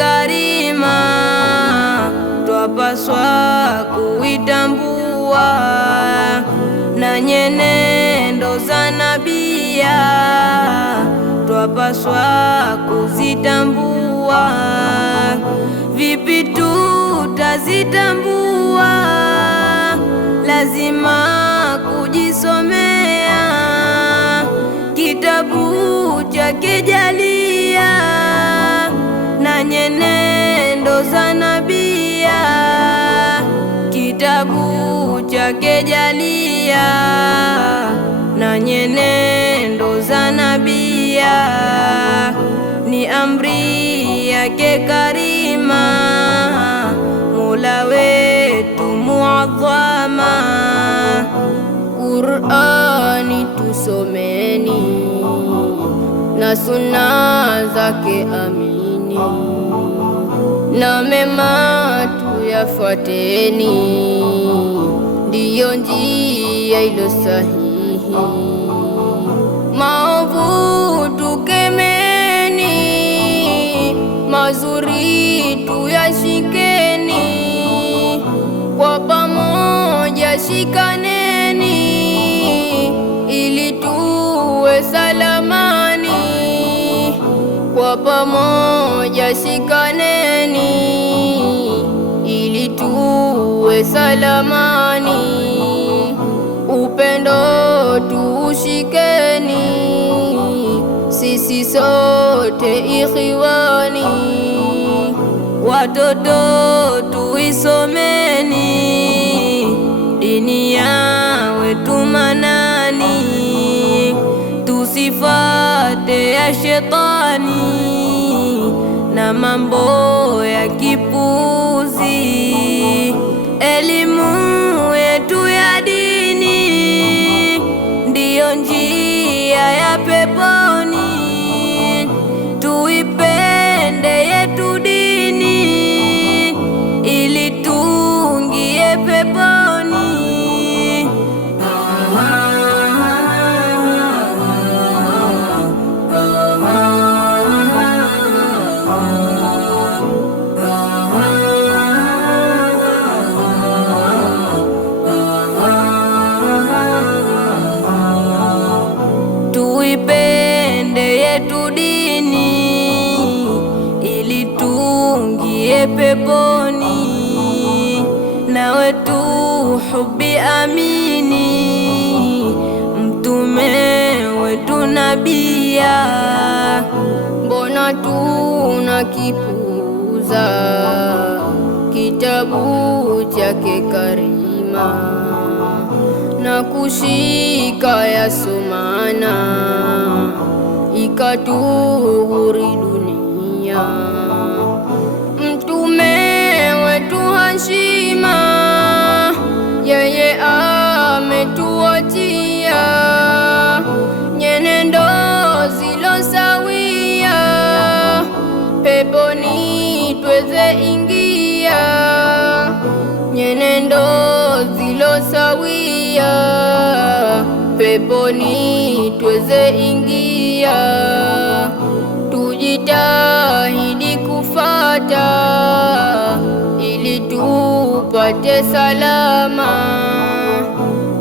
karima, twapaswa kuitambua, na nyenendo za nabia twapaswa kuzitambua. Vipi tutazitambua? Lazima kujisomea kitabu chake Jalia, na nyenendo za nabia, kitabu chake Jalia, na nyenendo za nabia, ni amri yake karima, Mola wetu muadhama. Qur'ani tusomeni, na sunna zake amini, na mema tuyafuateni, ndiyo njia ilo sahihi. Maovu tukemeni, mazuri tuyashikeni, kwa pamoja shikaneni, ili tuwe salamani. Kwa pamoja shikaneni, ili tuwe salamani. Upendo tuushikeni, sisi sote ikhiwani. Watoto tuisomeni, dini ya wetu manani, tusifate ya shetani na mambo ya kipuzi. Elimu yetu ya dini ndiyo njia ya peponi, tuipende yetu dini ili tuingie peponi. Tuipende yetu dini ili tuingie peponi, na wetu hubi amini, mtume wetu nabia. Mbona tunakipuuza kitabu chake karima, na kushika yasomana ikatughuri dunia. Mtume wetu hashima, yeye ametuachia nyenendo zilo sawia, peponi tweze ingia. Nyenendo zilo sawia, peponi tweze ingia. Tujitahidi kufata ili tupate salama.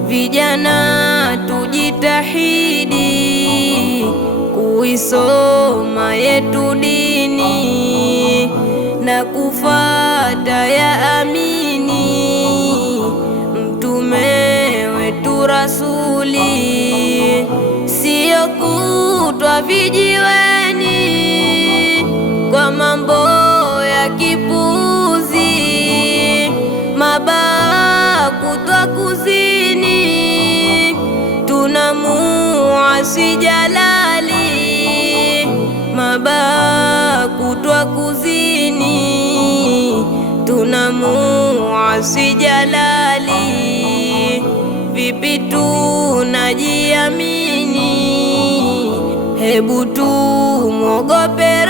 Vijana tujitahidi kuisoma yetu dini, na kufata ya amini, mtume wetu rasuli. Sio kutwa vijiweni kwa mambo ya kipuzi, mabaya kutwa kuzini, tunamuasi Jalali. Mabaya kutwa kuzini, tunamuasi Jalali. Vipi tunajiamini? Hebu tumwogope